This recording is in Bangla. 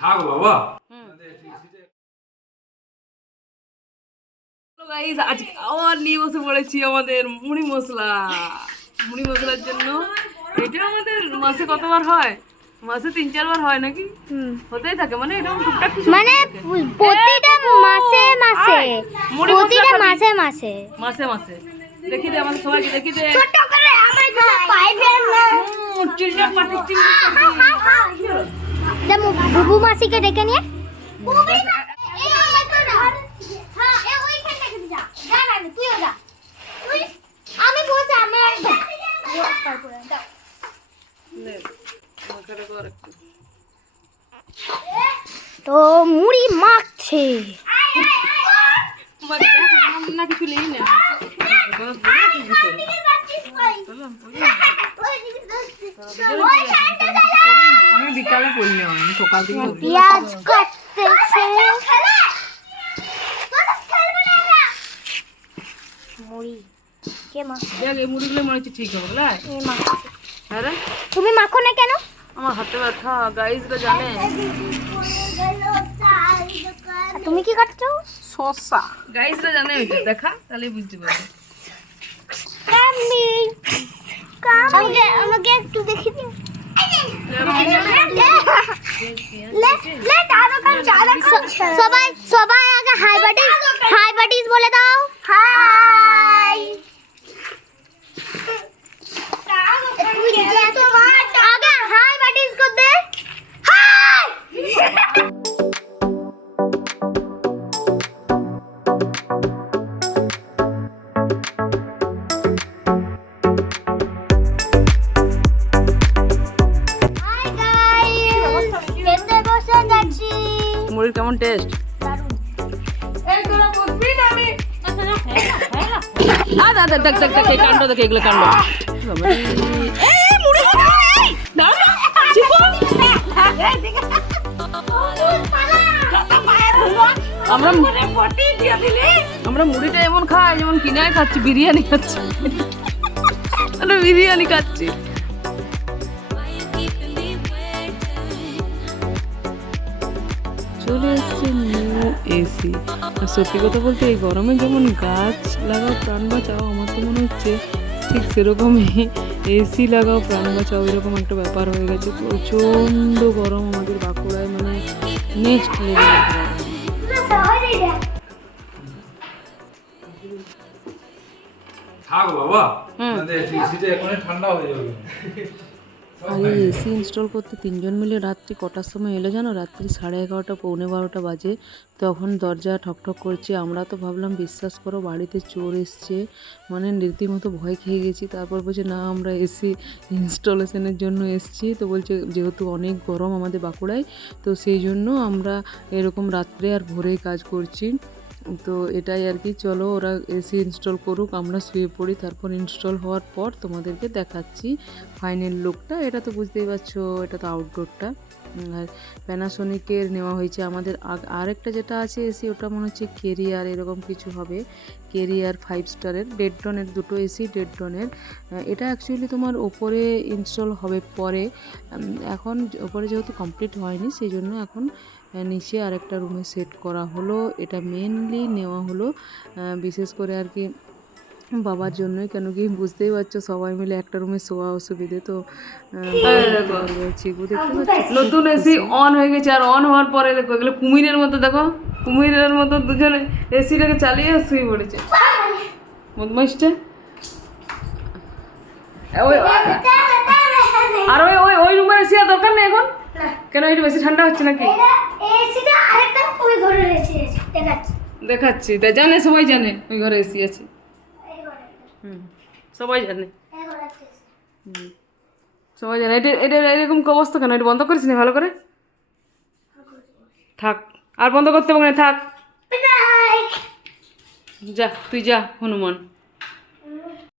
থাক বাবা গাইস আজকে আবার নিয়ে বসে পড়েছি আমাদের মুড়ি মশলা মুড়ি মশলার জন্য এটা আমাদের মাসে কতবার হয়? মাসে তিন চারবার হয় নাকি? হতেই থাকে মানে এটা টুকটাক কিছু মানে প্রতিটা মাসে মাসে মুড়ি প্রতিটা মাসে মাসে। মাসে মাসে। দেখি দে আমাদের সবাইকে দেখি দে। ছোট করে আমার পাইপের না। উম, চিলটার পাটি চিলটার বুবু মাসিকে ডেকে নিয়ে। তো মুড়ি মাখছে না কোনো ভুল আছে ভিতরে? বললাম, বললাম। আমি বিকালে পড়লাম আমি সকাল থেকে। পেঁয়াজ কাটতেছে মুড়ি। কে মা দেখ এই মুড়িগুলো মনে হচ্ছে ঠিক হবে এ মাখছে হ্যাঁ তুমি মাখো না কেন? আমার হাতে ব্যথা গাইজরা জানে। তুমি কি কাটছো? শসা। গাইজরা জানে ওইটা দেখা তাহলে বুঝতে পারবে। কামি আমাকে আমাকে একটু দেখি সবাই সবাই আগে হাই বাটিস হাই বাটিস বলে দাও হাই মুড়ির কেমন টেস্ট দেখ কাণ্ড এগুলো কাণ্ড। আমরা আমরা মুড়িটা এমন খাই যেমন কিনে খাচ্ছি বিরিয়ানি খাচ্ছি। আমরা বিরিয়ানি খাচ্ছি। চলে এসছে নিউ এসি আর সত্যি কথা বলতে এই গরমে যেমন গাছ লাগাও প্রাণ বাঁচাও আমার তো মনে হচ্ছে ঠিক সেরকমই এসি লাগাও প্রাণ বাঁচাও এরকম একটা ব্যাপার হয়ে গেছে। প্রচণ্ড গরম আমাদের বাঁকুড়ায় মানে নেক্সট থাক বাবা ঠান্ডা হয়ে যাবে। আর এই এসি ইনস্টল করতে তিনজন মিলে রাত্রি কটার সময় এলো জানো? রাত্রি সাড়ে এগারোটা পৌনে বারোটা বাজে। তখন দরজা ঠকঠক করছে। আমরা তো ভাবলাম বিশ্বাস করো বাড়িতে চোর এসছে। মানে রীতিমতো ভয় খেয়ে গেছি। তারপর বলছে না আমরা এসি ইনস্টলেশনের জন্য এসছি। তো বলছে যেহেতু অনেক গরম আমাদের বাঁকুড়ায় তো সেই জন্য আমরা এরকম রাত্রে আর ভোরেই কাজ করছি। তো এটাই আর কি। চলো ওরা এসি ইনস্টল করুক, আমরা শুয়ে পড়ি, তারপর ইনস্টল হওয়ার পর তোমাদেরকে দেখাচ্ছি ফাইনাল লুকটা এটা তো বুঝতেই পারছ, এটা তো আউটডোরটা আর প্যানাসোনিকের নেওয়া হয়েছে আমাদের আরেকটা যেটা আছে এসি, ওটা মনে হচ্ছে কেরিয়ার এরকম কিছু হবে। কেরিয়ার ফাইভ স্টারের ডেড ডনের দুটো এসি ডেড ডনের এটা অ্যাকচুয়ালি তোমার ওপরে ইনস্টল হবে পরে। এখন ওপরে যেহেতু কমপ্লিট হয়নি সেই জন্য এখন নিচে আরেকটা রুমে সেট করা হলো। এটা মেনলি নেওয়া হলো বিশেষ করে আর কি বাবার জন্যই। কেন কি বুঝতেই পারছ সবাই মিলে একটা রুমে শোয়া অসুবিধে তো নতুন এসি অন হয়ে গেছে আর অন হওয়ার পরে দেখো এগুলো কুমিরের মতো দেখো। কুমিরের মতো দুজনে এসিটাকে চালিয়ে শুয়ে পড়েছে। বদমাইশটা? ওই আর ওই ওই ওই রুমের এসি দরকার নেই এখন? কেন একটু বেশি ঠান্ডা হচ্ছে নাকি? দেখাচ্ছি। তাই জানে সবাই জানে ওই ঘরে এসি আছে। হুম সবাই জানে। সবাই জানে। এটা এটা এরকম অবস্থা কেন? এটা বন্ধ করিস না ভালো করে? থাক। আর বন্ধ করতে পারব না থাক। যা তুই যা হনুমান।